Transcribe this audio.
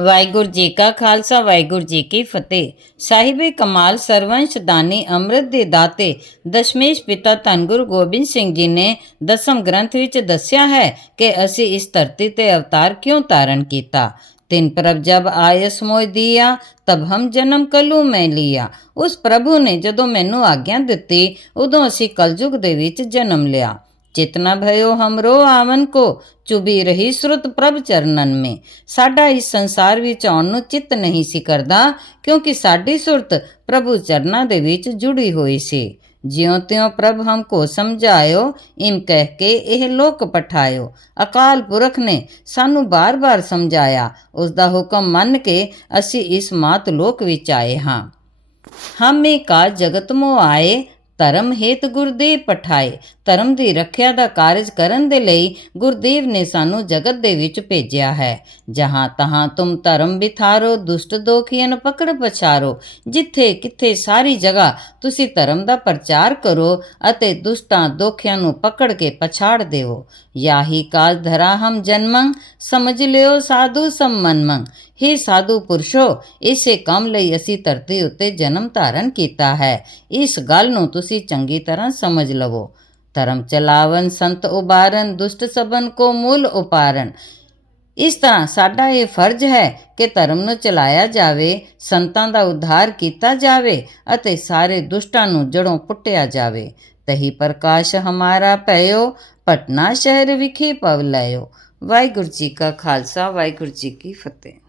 ਵਾਹਿਗੁਰੂ ਜੀ ਕਾ ਖਾਲਸਾ, ਵਾਹਿਗੁਰੂ ਜੀ ਕੀ ਫਤਿਹ। ਸਾਹਿਬੇ ਕਮਾਲ ਸਰਵੰਸ਼ ਦਾਨੀ ਅੰਮ੍ਰਿਤ ਦੇ ਦਾਤੇ ਦਸ਼ਮੇਸ਼ ਪਿਤਾ ਧੰਨ ਗੁਰੂ ਗੋਬਿੰਦ ਸਿੰਘ ਜੀ ਨੇ ਦਸਮ ਗ੍ਰੰਥ ਵਿੱਚ ਦੱਸਿਆ ਹੈ ਕਿ ਅਸੀਂ ਇਸ ਧਰਤੀ ਤੇ ਅਵਤਾਰ ਕਿਉਂ ਧਾਰਨ ਕੀਤਾ? ਤਿਨ ਪ੍ਰਭ ਜਬ ਆਇਸ ਮੋਇ ਦਿਆ, ਤਬ ਹਮ ਜਨਮ ਕਲੂ ਮੈਂ ਲਿਆ। ਉਸ ਪ੍ਰਭੂ ਨੇ ਜਦੋਂ ਮੈਨੂੰ ਆਗਿਆ ਦਿੱਤੀ, ਉਦੋਂ ਅਸੀਂ ਕਲਯੁਗ ਦੇ ਵਿੱਚ ਜਨਮ ਲਿਆ। ਚੇਤਨਾ ਭਇਓ ਹਮਰੋ ਆਵਨ ਕੋ, ਚੁਬੀ ਰਹੀ ਸੁਰਤ ਪ੍ਰਭ ਚਰਨਨ ਮੇ। ਸਾਡਾ ਇਸ ਸੰਸਾਰ ਵਿੱਚ ਆਉਣ ਨੂੰ ਚਿੱਤ ਨਹੀਂ ਸੀ ਕਰਦਾ, ਕਿਉਂਕਿ ਸਾਡੀ ਸੁਰਤ ਪ੍ਰਭੂ ਚਰਨਾਂ ਦੇ ਵਿੱਚ ਜੁੜੀ ਹੋਈ ਸੀ। ਜਿਉਂ ਤਿਉਂ ਪ੍ਰਭ ਹਮਕੋ ਸਮਝਾਇਓ, ਇਮ ਕਹਿ ਕੇ ਇਹ ਲੋਕ ਪਠਾਇਓ। ਅਕਾਲ ਪੁਰਖ ਨੇ ਸਾਨੂੰ ਬਾਰ-ਬਾਰ ਸਮਝਾਇਆ। ਉਸ ਦਾ ਹੁਕਮ ਮੰਨ ਕੇ ਅਸੀਂ ਇਸ ਮਾਤ ਲੋਕ ਵਿੱਚ ਆਏ ਹਾਂ। ਹਮੇ ਕਾ ਜਗਤ ਮੋ ਆਏ ਧਰਮ ਹੇਤ ਗੁਰਦੇਵ ਪਠਾਏ। ਧਰਮ ਦੀ ਰੱਖਿਆ ਦਾ ਕਾਰਜ ਕਰਨ ਦੇ ਲਈ ਗੁਰਦੇਵ ਨੇ ਸਾਨੂੰ ਜਗਤ ਦੇ ਵਿੱਚ ਭੇਜਿਆ ਹੈ। ਜਹਾਂ ਤਹਾਂ ਤੁਮ ਧਰਮ ਬਿਥਾਰੋ ਦੁਸ਼ਟ ਦੋਖੀਨ ਪਕੜ ਪਛਾਰੋ। ਜਿੱਥੇ ਕਿੱਥੇ ਸਾਰੀ ਜਗ੍ਹਾ ਤੁਸੀਂ ਧਰਮ ਦਾ ਪ੍ਰਚਾਰ ਕਰੋ ਅਤੇ ਦੁਸ਼ਟਾਂ ਦੋਖਿਆਂ ਨੂੰ ਪਕੜ ਕੇ ਪਛਾੜ ਦੇਵੋ। ਯਾਹੀ ਕਾਲ ਧਰਾ ਹਮ ਜਨਮੰ, ਸਮਝ ਲਿਓ ਸਾਧੂ ਸੰਮਨਮੰ। ਹੀ ਸਾਧੂ ਪੁਰਸ਼ੋ, ਇਸੇ ਕੰਮ ਲਈ ਅਸੀਂ ਧਰਤੀ ਉੱਤੇ ਜਨਮ ਧਾਰਨ ਕੀਤਾ ਹੈ। ਇਸ ਗੱਲ ਨੂੰ ਤੁਸੀਂ ਚੰਗੀ ਤਰ੍ਹਾਂ ਸਮਝ ਲਵੋ। ਧਰਮ ਚਲਾਵਨ, ਸੰਤ ਉਬਾਰਨ, ਦੁਸ਼ਟ ਸਬਨ ਕੋ ਮੂਲ ਉਪਾਰਨ। ਇਸ ਤਰ੍ਹਾਂ ਸਾਡਾ ਇਹ ਫਰਜ਼ ਹੈ ਕਿ ਧਰਮ ਨੂੰ ਚਲਾਇਆ ਜਾਵੇ, ਸੰਤਾਂ ਦਾ ਉଦ୍ਧਾਰ ਕੀਤਾ ਜਾਵੇ ਅਤੇ ਸਾਰੇ ਦੁਸ਼ਟਾਂ ਨੂੰ ਜੜੋਂ ਪੁੱਟਿਆ ਜਾਵੇ। ਤਹੀ ਪ੍ਰਕਾਸ਼ ਹਮਾਰਾ ਭਇਓ, ਪਟਨਾ ਸ਼ਹਿਰ ਵਿਖੇ ਪਵ ਲਇਓ। ਵਾਹਿਗੁਰੂ ਜੀ ਕਾ ਖਾਲਸਾ, ਵਾਹਿਗੁਰੂ ਜੀ ਕੀ ਫਤਿਹ।